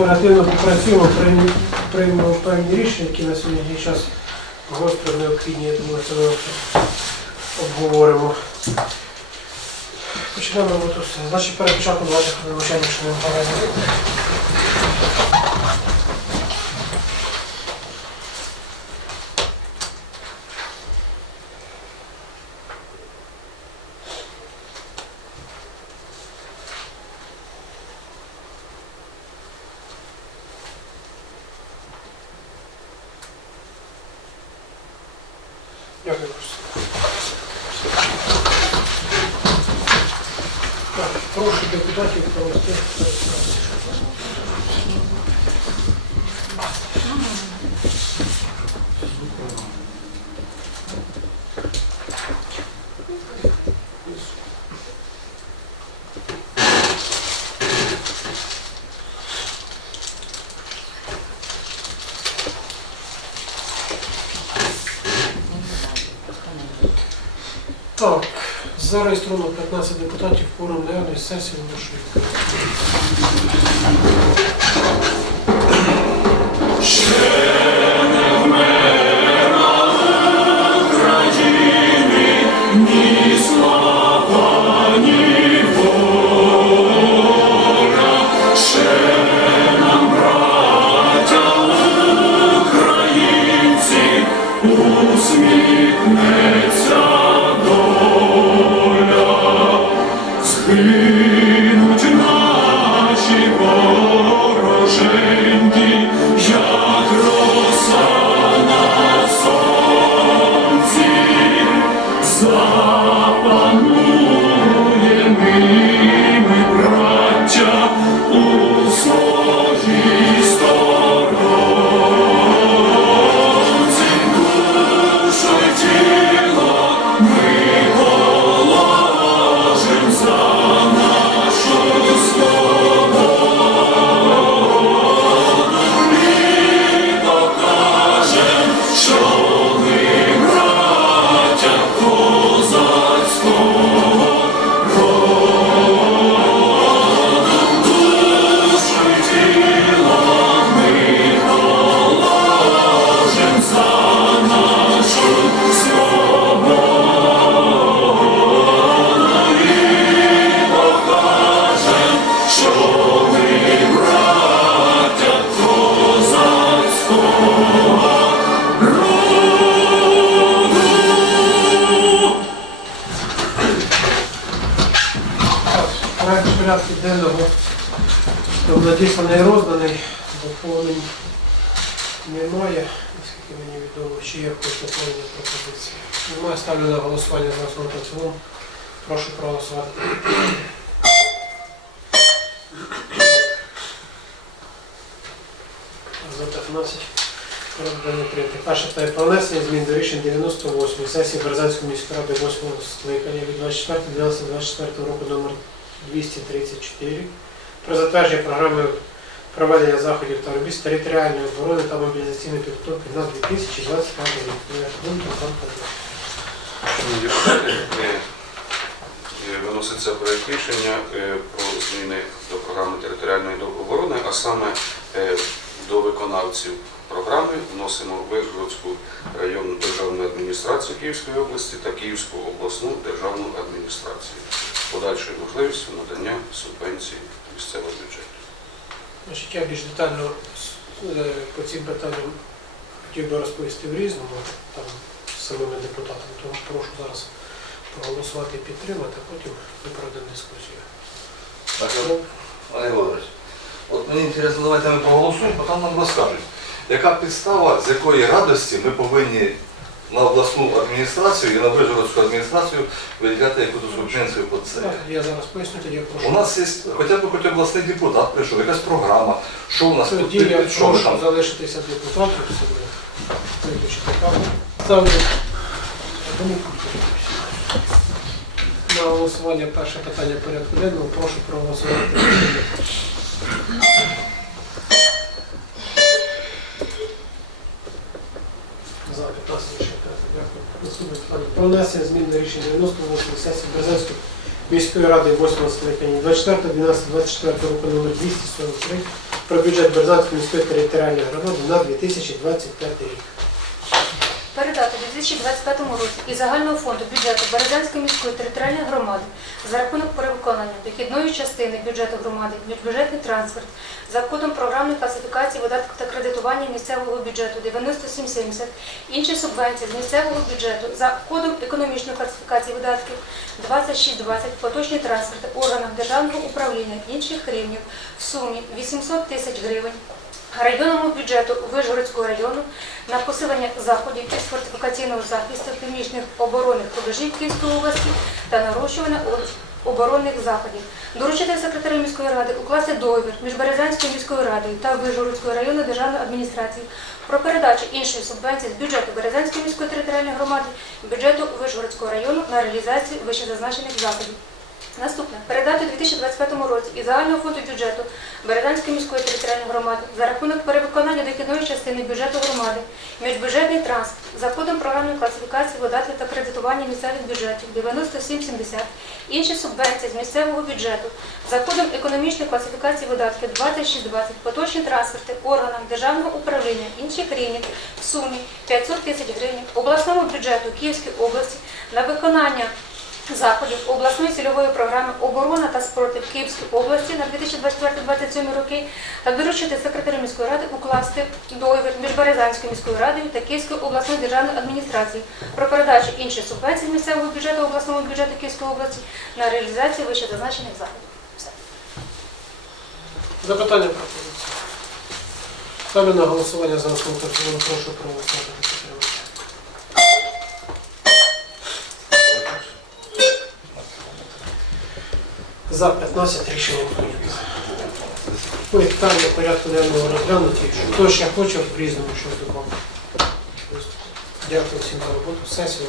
оперативно попрацюємо, прийм- приймемо певні рішення, які на сьогоднішній час гостро необхідні. Я думаю, це обговоримо. Починаємо роботу. Значить, перед початком давайте вибачаємо, що не Дякую. Так, прошу депутатів провести. Так, зареєстровано 15 депутатів, форум наявної сесії оголошую. Згинуть там надісланий і розданий, доповнень немає, наскільки мені відомо, чи є якось доповнення пропозиції. Немає, ставлю на голосування за основу та. Прошу проголосувати. За 15. Порядок денний прийнятий. Перше питання про змін до рішень 98 сесії Березанської міської ради 8 скликання від 24.12.24 року номер 234 про затвердження програми проведення заходів та робіт з територіальної оборони та мобілізаційної підготовки на 2025 рік. Е, е, виноситься проект рішення е, про зміни до програми територіальної оборони, а саме до виконавців програми вносимо Вишгородську районну державну адміністрацію Київської області та Київську обласну державну адміністрацію подальшою можливістю надання субвенцій місцевого бюджету. Значить, я більш детально е, по цим питанням хотів би розповісти в різному, там, з самими депутатами, тому прошу зараз проголосувати і підтримати, а потім ми проведемо дискусію. Так, Олег Володимирович, от мені інтересно, давайте ми проголосуємо, а там нам розкажуть, яка підстава, з якої радості ми повинні на обласну адміністрацію і на Вижгородську адміністрацію виділяти якусь субвенцію під це. Я зараз поясню, тоді я прошу. У нас є хоча б хоч обласний депутат прийшов, якась програма, що у нас Тоді я що прошу там. залишитися депутатів собі, виключити камеру. Ставлю Тому на голосування перше питання порядку денного. Прошу проголосувати. За 15 рішення. Дякую. Наступне питання. Про внесення змін до рішення 98 сесії Березенської міської ради 8 скликання 24 12 24 року номер 243 про бюджет Березанської міської територіальної громади на 2025 рік. Передати у 2025 році із загального фонду бюджету Березанської міської територіальної громади за рахунок перевиконання дохідної частини бюджету громади міжбюджетний трансферт за кодом програмної класифікації видатків та кредитування місцевого бюджету 9770, інші субвенції з місцевого бюджету за кодом економічної класифікації видатків 2620, поточні трансферти органам державного управління інших рівнів в сумі 800 тисяч гривень районному бюджету Вижгородського району на посилення заходів із фортифікаційного захисту північних оборонних рубежів Київської області та нарощування оборонних заходів. Доручити секретарю міської ради укласти договір між Березанською міською радою та Вижгородською районною державною адміністрацією про передачу іншої субвенції з бюджету Березанської міської територіальної громади бюджету Вижгородського району на реалізацію вищезазначених заходів. Наступне. Передати у 2025 році із загального фонду бюджету Березанської міської територіальної громади за рахунок перевиконання дохідної частини бюджету громади міжбюджетний транспорт за кодом програмної класифікації видатків та кредитування місцевих бюджетів 9770, інші субвенції з місцевого бюджету за кодом економічної класифікації видатків 2620, поточні трансферти органам державного управління інших рівнів в сумі 500 тисяч гривень обласному бюджету Київської області на виконання заходів обласної цільової програми оборона та спротив Київської області на 2024-2027 роки та доручити секретарю міської ради укласти договір між Березанською міською радою та Київською обласною державною адміністрацією про передачу інших субвенцій місцевого бюджету обласному бюджету Київської області на реалізацію вищезазначених заходів. Все. Запитання пропозиції. Ставлю на голосування за основу та цілому. Прошу проголосувати За 15 рішення прийнято. Питання порядку денного розглянуті. Хто ще хоче в різному щось додати? Дякую всім за роботу. Сесію.